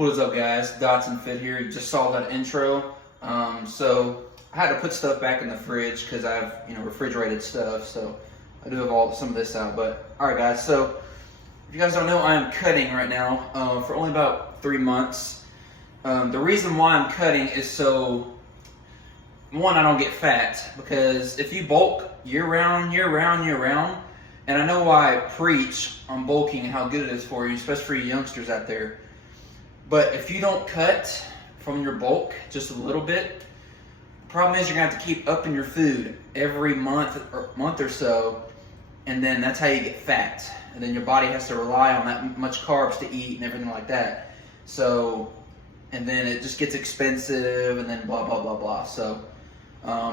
What is up, guys? Dotson Fit here. You just saw that intro. So I had to put stuff back in the fridge because I've refrigerated stuff. So I do have some of this out. But all right, guys. So if you guys don't know, I am cutting right now for only about 3 months. The reason why I'm cutting is so one, I don't get fat, because if you bulk year round, and I know why I preach on bulking and how good it is for you, especially for you youngsters out there. But if you don't cut from your bulk just a little bit, the problem is you're gonna have to keep upping your food every month or so, and then that's how you get fat. And then your body has to rely on that much carbs to eat and everything like that. So, and then it just gets expensive, and then blah blah blah blah. So,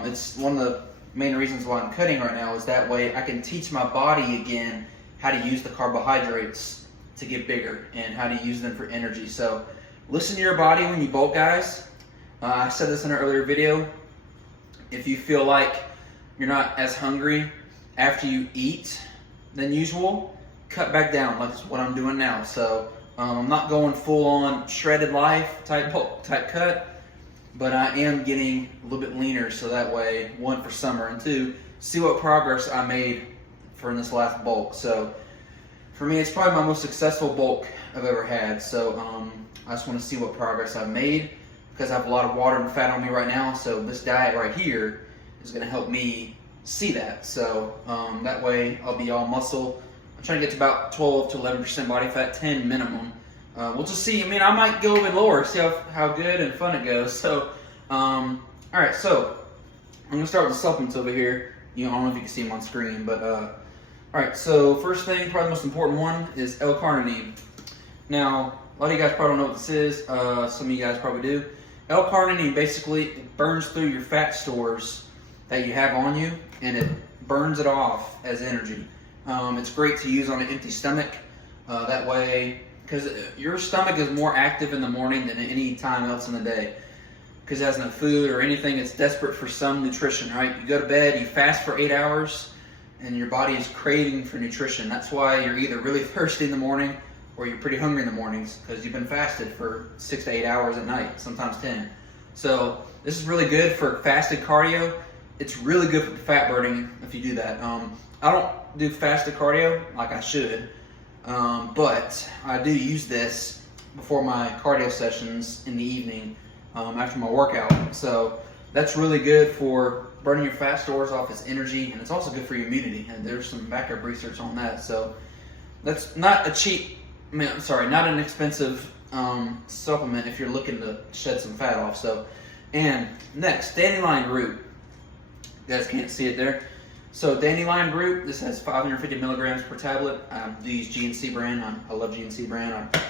it's one of the main reasons why I'm cutting right now, is that way I can teach my body again how to use the carbohydrates to get bigger and how to use them for energy. So listen to your body when you bulk, guys. I said this in an earlier video. If you feel like you're not as hungry after you eat than usual, cut back down. That's what I'm doing now. So I'm not going full on shredded life type cut, but I am getting a little bit leaner, so that way, one, for summer, and two, see what progress I made for this last bulk. So for me, it's probably my most successful bulk I've ever had. So I just want to see what progress I've made, because I have a lot of water and fat on me right now. So this diet right here is going to help me see that. So that way I'll be all muscle. I'm trying to get to about 12 to 11% body fat, 10 minimum. We'll just see. I mean, I might go a bit lower, see how good and fun it goes. So, all right. So I'm gonna start with the supplements over here. I don't know if you can see them on screen, but all right. So first thing, probably the most important one, is L-carnitine. Now, a lot of you guys probably don't know what this is. Some of you guys probably do. L-carnitine basically burns through your fat stores that you have on you, and it burns it off as energy. It's great to use on an empty stomach. That way, because your stomach is more active in the morning than any time else in the day, because it has no food or anything. It's desperate for some nutrition, right? You go to bed, you fast for 8 hours, and your body is craving for nutrition. That's why you're either really thirsty in the morning or you're pretty hungry in the mornings, because you've been fasted for 6 to 8 hours at night, sometimes 10. So this is really good for fasted cardio. It's really good for fat burning if you do that. I don't do fasted cardio like I should. But I do use this before my cardio sessions in the evening after my workout. So that's really good for burning your fat stores off as energy, and it's also good for your immunity. And there's some backup research on that. So that's not not an expensive supplement if you're looking to shed some fat off. So, and next, dandelion root. You guys can't see it there. So dandelion root, this has 550 milligrams per tablet. I do use GNC brand. I love GNC brand. I'm a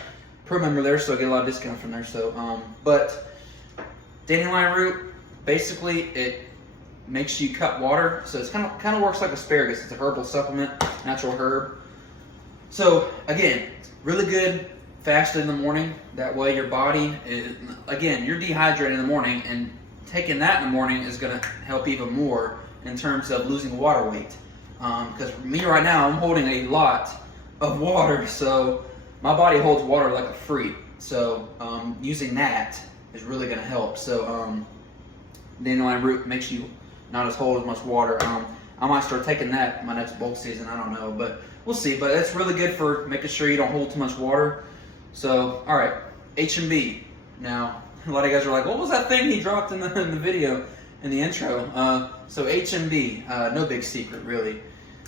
pro member there, so I get a lot of discount from there. So, but dandelion root, basically, it makes you cut water. So it's kind of works like asparagus. It's a herbal supplement, natural herb. So again, really good fasted in the morning. That way your body again, you're dehydrated in the morning, and taking that in the morning is going to help even more in terms of losing water weight. Because for me right now, I'm holding a lot of water, so my body holds water like a freak. So using that is really going to help. So dandelion root makes you not hold as much water. I might start taking that my next bulk season. I don't know, but we'll see. But it's really good for making sure you don't hold too much water. So all right, HMB. Now a lot of you guys are like, what was that thing he dropped in the video? In the intro. So HMB, no big secret really.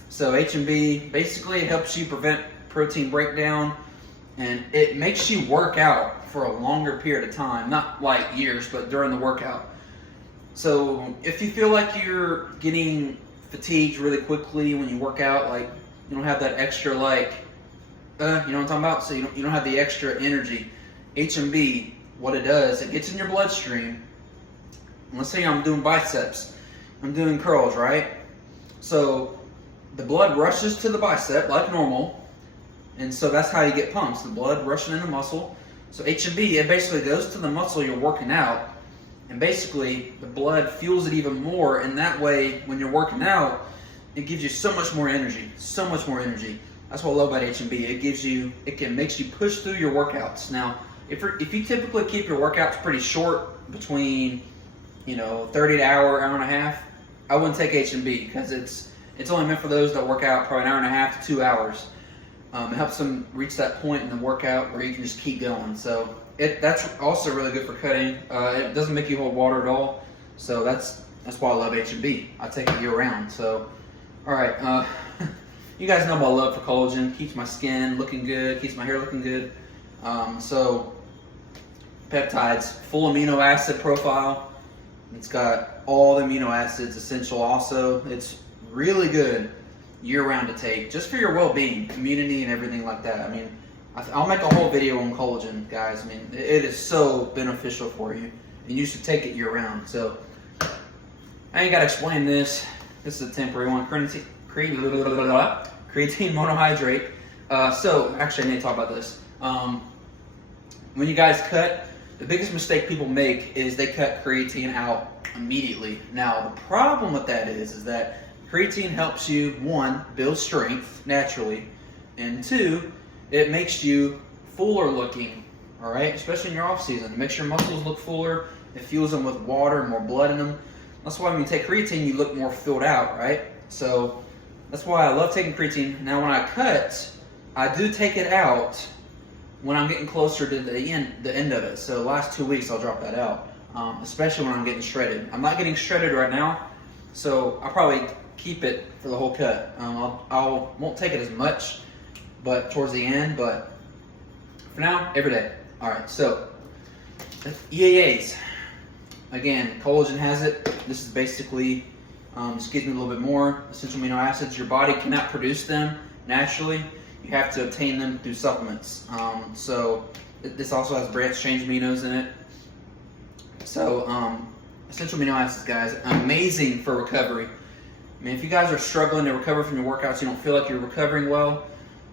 So HMB, basically it helps you prevent protein breakdown, and it makes you work out for a longer period of time, not like years, but during the workout. So if you feel like you're getting fatigued really quickly when you work out, like you don't have that extra you know what I'm talking about? So you don't have the extra energy. HMB, what it does, it gets in your bloodstream. Let's say I'm doing biceps, I'm doing curls, right? So the blood rushes to the bicep like normal, and so that's how you get pumps, the blood rushing in the muscle. So HMB, it basically goes to the muscle you're working out, and basically the blood fuels it even more, and that way when you're working out, it gives you so much more energy, That's what I love about HMB. Makes you push through your workouts. Now, if you typically keep your workouts pretty short, between 30 to hour and a half, I wouldn't take H&B because it's only meant for those that work out probably an hour and a half to 2 hours. It helps them reach that point in the workout where you can just keep going. So that's also really good for cutting. It doesn't make you hold water at all. So that's why I love H&B. I take it year round. So, all right, you guys know my love for collagen. Keeps my skin looking good, keeps my hair looking good. So peptides, full amino acid profile. It's got all the amino acids essential also. It's really good year round to take, just for your well-being, immunity, and everything like that. I mean, I'll make a whole video on collagen, guys. I mean, it is so beneficial for you, and you should take it year round. So I ain't got to explain this. This is a temporary one. Creatine monohydrate. So actually, I need to talk about this. When you guys cut, the biggest mistake people make is they cut creatine out immediately. Now, the problem with that is that creatine helps you, one, build strength naturally, and two, it makes you fuller looking, all right? Especially in your off season. It makes your muscles look fuller. It fuels them with water and more blood in them. That's why when you take creatine, you look more filled out, right? So that's why I love taking creatine. Now, when I cut, I do take it out when I'm getting closer to the end of it. So the last 2 weeks, I'll drop that out, especially when I'm getting shredded. I'm not getting shredded right now, so I'll probably keep it for the whole cut. I won't take it as much, but towards the end. But for now, every day. All right. So EAAs. Again, collagen has it. This is basically just gives me a little bit more essential amino acids. Your body cannot produce them naturally. You have to obtain them through supplements. So this also has branched chain aminos in it. So essential amino acids, guys, amazing for recovery. I mean, if you guys are struggling to recover from your workouts, you don't feel like you're recovering well,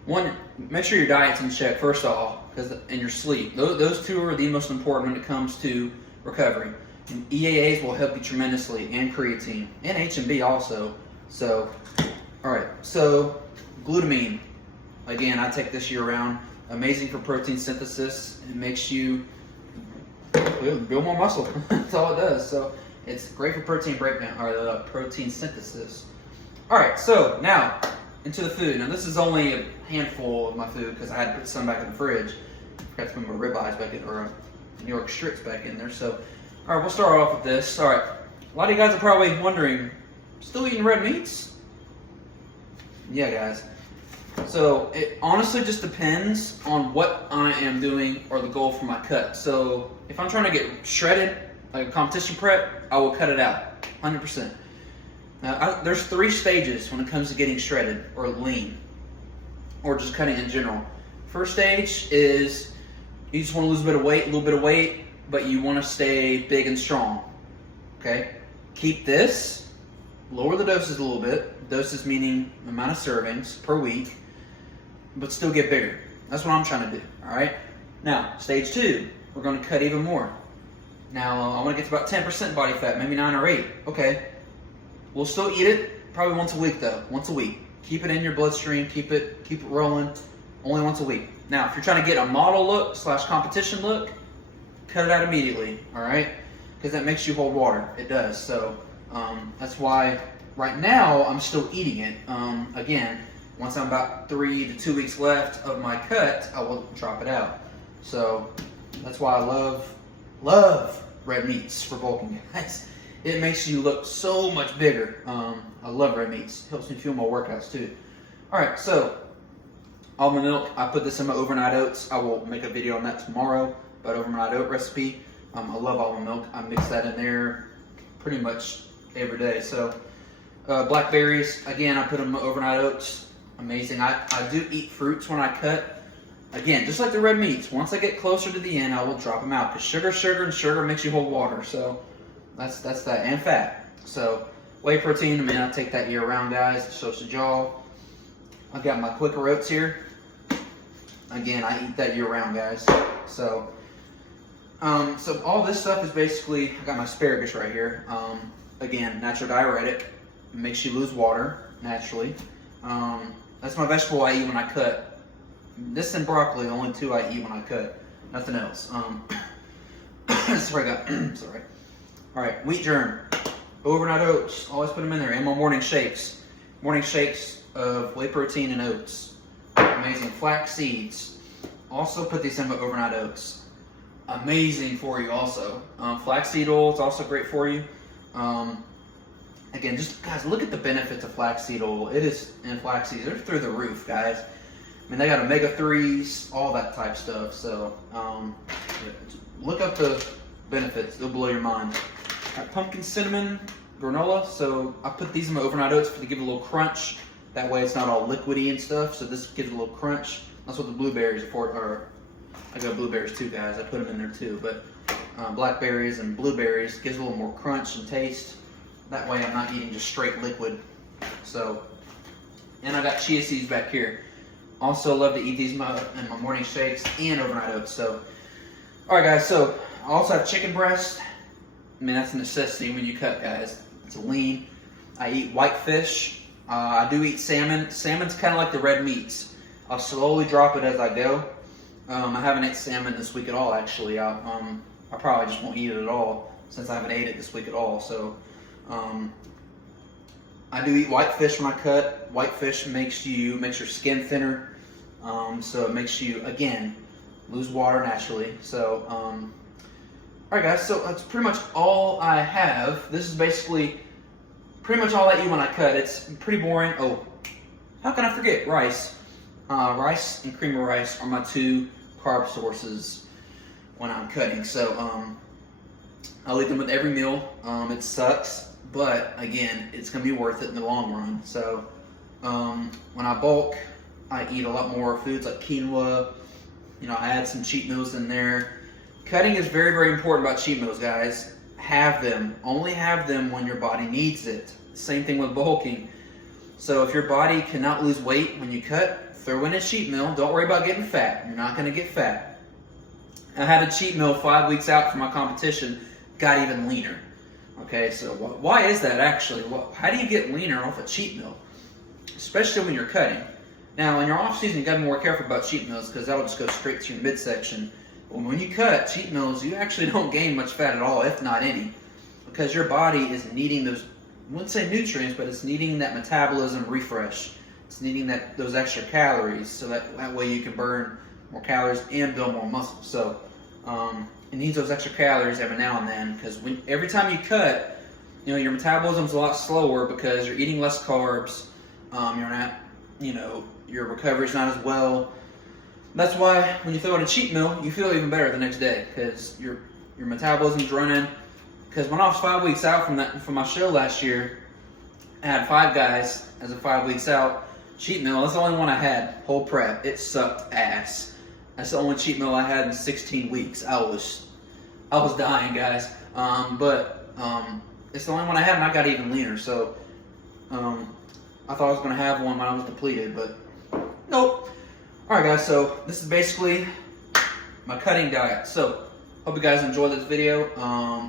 one, make sure your diet's in check first off, and your sleep. Those two are the most important when it comes to recovery. And EAAs will help you tremendously, and creatine, and H&B also. So, all right. So, glutamine. Again, I take this year round. Amazing for protein synthesis. It makes you build more muscle. That's all it does. So, it's great for protein breakdown, or protein synthesis. All right. So now into the food. Now this is only a handful of my food because I had to put some back in the fridge. I forgot to put my ribeyes back in, or New York strips back in there. So. All right, we'll start off with this. All right, a lot of you guys are probably wondering, still eating red meats? Yeah, guys. So it honestly just depends on what I am doing or the goal for my cut. So if I'm trying to get shredded, like a competition prep, I will cut it out, 100%. Now, there's 3 stages when it comes to getting shredded or lean, or just cutting in general. First stage is you just want to lose a little bit of weight, but you want to stay big and strong, okay? Keep this, lower the doses a little bit, doses meaning the amount of servings per week, but still get bigger. That's what I'm trying to do, all right? Now, stage 2, we're going to cut even more. Now, I want to get to about 10% body fat, maybe 9 or 8, okay? We'll still eat it, probably once a week though, once a week. Keep it in your bloodstream, keep it rolling, only once a week. Now, if you're trying to get a model look / competition look, cut it out immediately, all right? Because that makes you hold water. It does. So that's why right now I'm still eating it. Again, once I'm about 3 to 2 weeks left of my cut, I will drop it out. So that's why I love red meats for bulking, guys. It makes you look so much bigger. I love red meats. It helps me fuel my workouts too. All right, so almond milk. I put this in my overnight oats. I will make a video on that tomorrow. But overnight oat recipe. I love almond milk. I mix that in there pretty much every day. So blackberries, again, I put them in overnight oats. Amazing. I do eat fruits when I cut. Again, just like the red meats. Once I get closer to the end, I will drop them out because sugar makes you hold water. So that's that, and fat. So whey protein, I mean, I take that year round, guys. Sausage y'all. I've got my Quaker oats here. Again, I eat that year round, guys. So all this stuff is basically, I got my asparagus right here. Again, natural diuretic. It makes you lose water naturally. That's my vegetable I eat when I cut. This and broccoli, the only 2 I eat when I cut. Nothing else. Sorry, sorry. All right, wheat germ, overnight oats. Always put them in there. And my morning shakes. Morning shakes of whey protein and oats. Amazing. Flax seeds. Also put these in my overnight oats. Amazing for you also. Flaxseed oil is also great for you. Again, just guys, look at the benefits of flaxseed oil. It is, and flax seeds, they're through the roof, guys. I mean, they got omega-3s, all that type stuff. So, look up the benefits. They'll blow your mind. Got pumpkin cinnamon granola. So I put these in my overnight oats to give it a little crunch. That way it's not all liquidy and stuff. So this gives it a little crunch. That's what the blueberries are for. Or I got blueberries too, guys. I put them in there too. But blackberries and blueberries gives a little more crunch and taste. That way I'm not eating just straight liquid. So, and I got chia seeds back here. Also love to eat these in my morning shakes and overnight oats. So, all right, guys. So I also have chicken breast. I mean, that's a necessity when you cut, guys. It's lean. I eat white fish. I do eat salmon. Salmon's kind of like the red meats. I'll slowly drop it as I go. I haven't ate salmon this week at all, actually. I probably just won't eat it at all since I haven't ate it this week at all. So, I do eat white fish when I cut. White fish makes your skin thinner. So it makes you, again, lose water naturally. So, alright guys, so that's pretty much all I have. This is basically pretty much all I eat when I cut. It's pretty boring. Oh, how can I forget? Rice. Rice and cream of rice are my two carb sources when I'm cutting. So, I'll eat them with every meal. It sucks, but again, it's going to be worth it in the long run. So, when I bulk, I eat a lot more foods like quinoa. You know, I add some cheat meals in there. Cutting is very, very important about cheat meals, guys. Have them. Only have them when your body needs it. Same thing with bulking. So if your body cannot lose weight when you cut, throw in a cheat meal. Don't worry about getting fat. You're not going to get fat. I had a cheat meal 5 weeks out from my competition. Got even leaner. Okay, so why is that actually? How do you get leaner off a cheat meal? Especially when you're cutting. Now, in your off season, you got to be more careful about cheat meals because that'll just go straight to your midsection. But when you cut cheat meals, you actually don't gain much fat at all, if not any, because your body is needing those, I wouldn't say nutrients, but it's needing that metabolism refresh. It's needing those extra calories, so that way you can burn more calories and build more muscle. So it needs those extra calories every now and then, because every time you cut, you know, your metabolism's a lot slower because you're eating less carbs. You're not, you know, your recovery's not as well. That's why when you throw in a cheat meal, you feel even better the next day because your metabolism's running. Because when I was 5 weeks out from my show last year, I had 5 guys as of 5 weeks out. Cheat meal, that's the only one I had. Whole prep, it sucked ass. That's the only cheat meal I had in 16 weeks. I was dying, guys. But it's the only one I had, and I got even leaner. So I thought I was gonna have one when I was depleted, but nope. Alright guys, so this is basically my cutting diet. So, hope you guys enjoyed this video.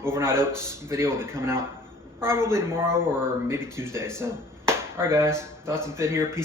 Overnight oats video will be coming out probably tomorrow or maybe Tuesday. So, alright guys, Thoughts and Fit here. Peace.